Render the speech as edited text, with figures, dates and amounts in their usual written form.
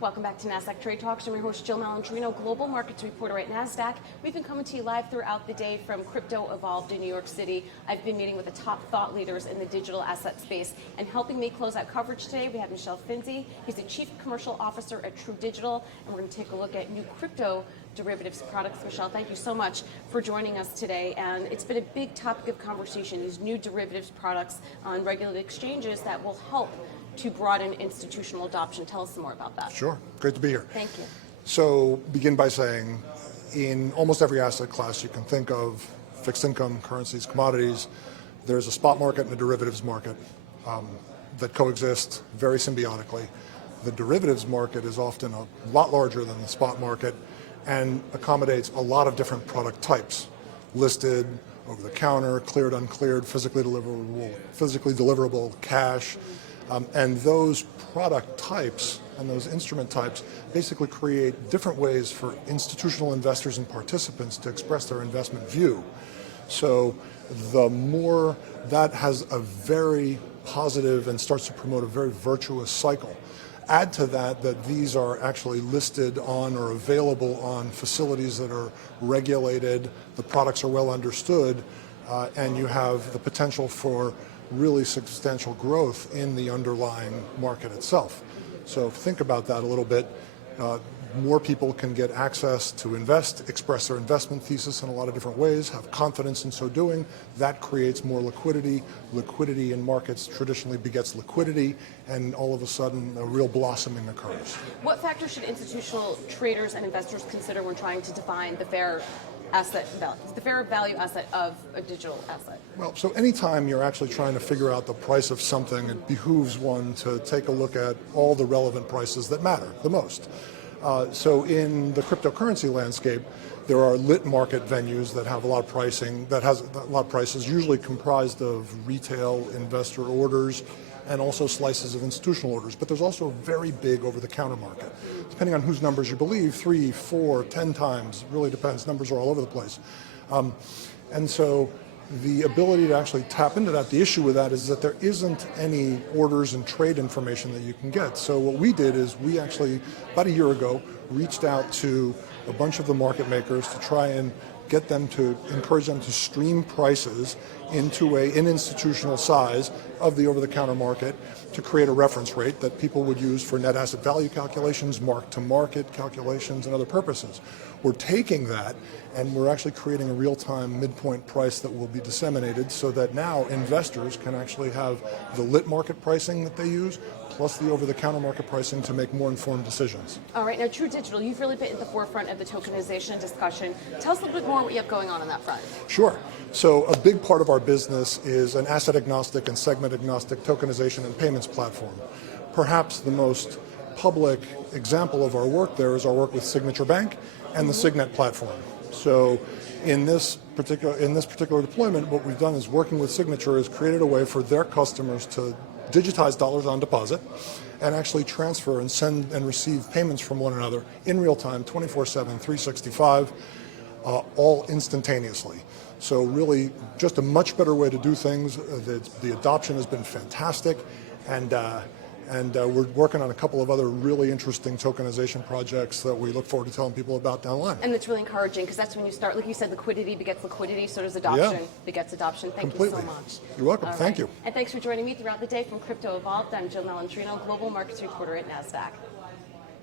Welcome back to Nasdaq Trade Talks. I'm your host, Jill Malandrino, Global Markets Reporter at Nasdaq. We've been coming to you live throughout the day from Crypto Evolved in New York City. I've been meeting with the top thought leaders in the digital asset space, and helping me close out coverage today, we have Michel Finzi. He's the Chief Commercial Officer at True Digital, and we're going to take a look at new crypto derivatives products. Michel, thank you so much for joining us today. And it's been a big topic of conversation, these new derivatives products on regulated exchanges that will help to broaden institutional adoption. Tell us some more about that. Sure, great to be here. Thank you. So begin by saying, in almost every asset class you can think of, fixed income, currencies, commodities, there's a spot market and a derivatives market that coexist very symbiotically. The derivatives market is often a lot larger than the spot market and accommodates a lot of different product types: listed, over the counter, cleared, uncleared, physically deliverable, cash. And those product types and those instrument types basically create different ways for institutional investors and participants to express their investment view. So the more that has a very positive and starts to promote a very virtuous cycle. Add to that these are actually listed on or available on facilities that are regulated, the products are well understood, and you have the potential for really substantial growth in the underlying market itself. So think about that a little bit. More people can get access to invest, express their investment thesis in a lot of different ways, have confidence in so doing. That creates more liquidity. Liquidity in markets traditionally begets liquidity, and all of a sudden a real blossoming occurs. What factors should institutional traders and investors consider when trying to define the fair value asset of a digital asset? Well, so anytime you're actually trying to figure out the price of something, it behooves one to take a look at all the relevant prices that matter the most. So in the cryptocurrency landscape, there are lit market venues that have a lot of pricing, prices usually comprised of retail investor orders and also slices of institutional orders. But there's also a very big over-the-counter market. Depending on whose numbers you believe, 3, 4, 10 times, really depends. Numbers are all over the place. And so the ability to actually tap into that, the issue with that is that there isn't any orders and trade information that you can get. So what we did is we actually, about a year ago, reached out to a bunch of the market makers to try and get them to encourage them to stream prices into an institutional size of the over-the-counter market to create a reference rate that people would use for net asset value calculations, mark-to-market calculations, and other purposes. We're taking that and we're actually creating a real-time midpoint price that will be disseminated so that now investors can actually have the lit market pricing that they use plus the over-the-counter market pricing to make more informed decisions. All right, now True Digital, you've really been at the forefront of the tokenization discussion. Tell us a little bit more what you have going on that front. Sure. So a big part of our business is an asset agnostic and segment agnostic tokenization and payments platform. Perhaps the most public example of our work there is our work with Signature Bank and the Signet platform. So in this particular deployment, what we've done is working with Signature has created a way for their customers to digitize dollars on deposit and actually transfer and send and receive payments from one another in real time, 24/7, 365, all instantaneously. So really just a much better way to do things. The adoption has been fantastic, and we're working on a couple of other really interesting tokenization projects that we look forward to telling people about down the line. And it's really encouraging because that's when you start, like you said, liquidity begets liquidity, so does adoption begets adoption. Thank you so much. You're welcome. Thank you. And thanks for joining me throughout the day from Crypto Evolved. I'm Jill Malandrino, Global Markets Reporter at Nasdaq.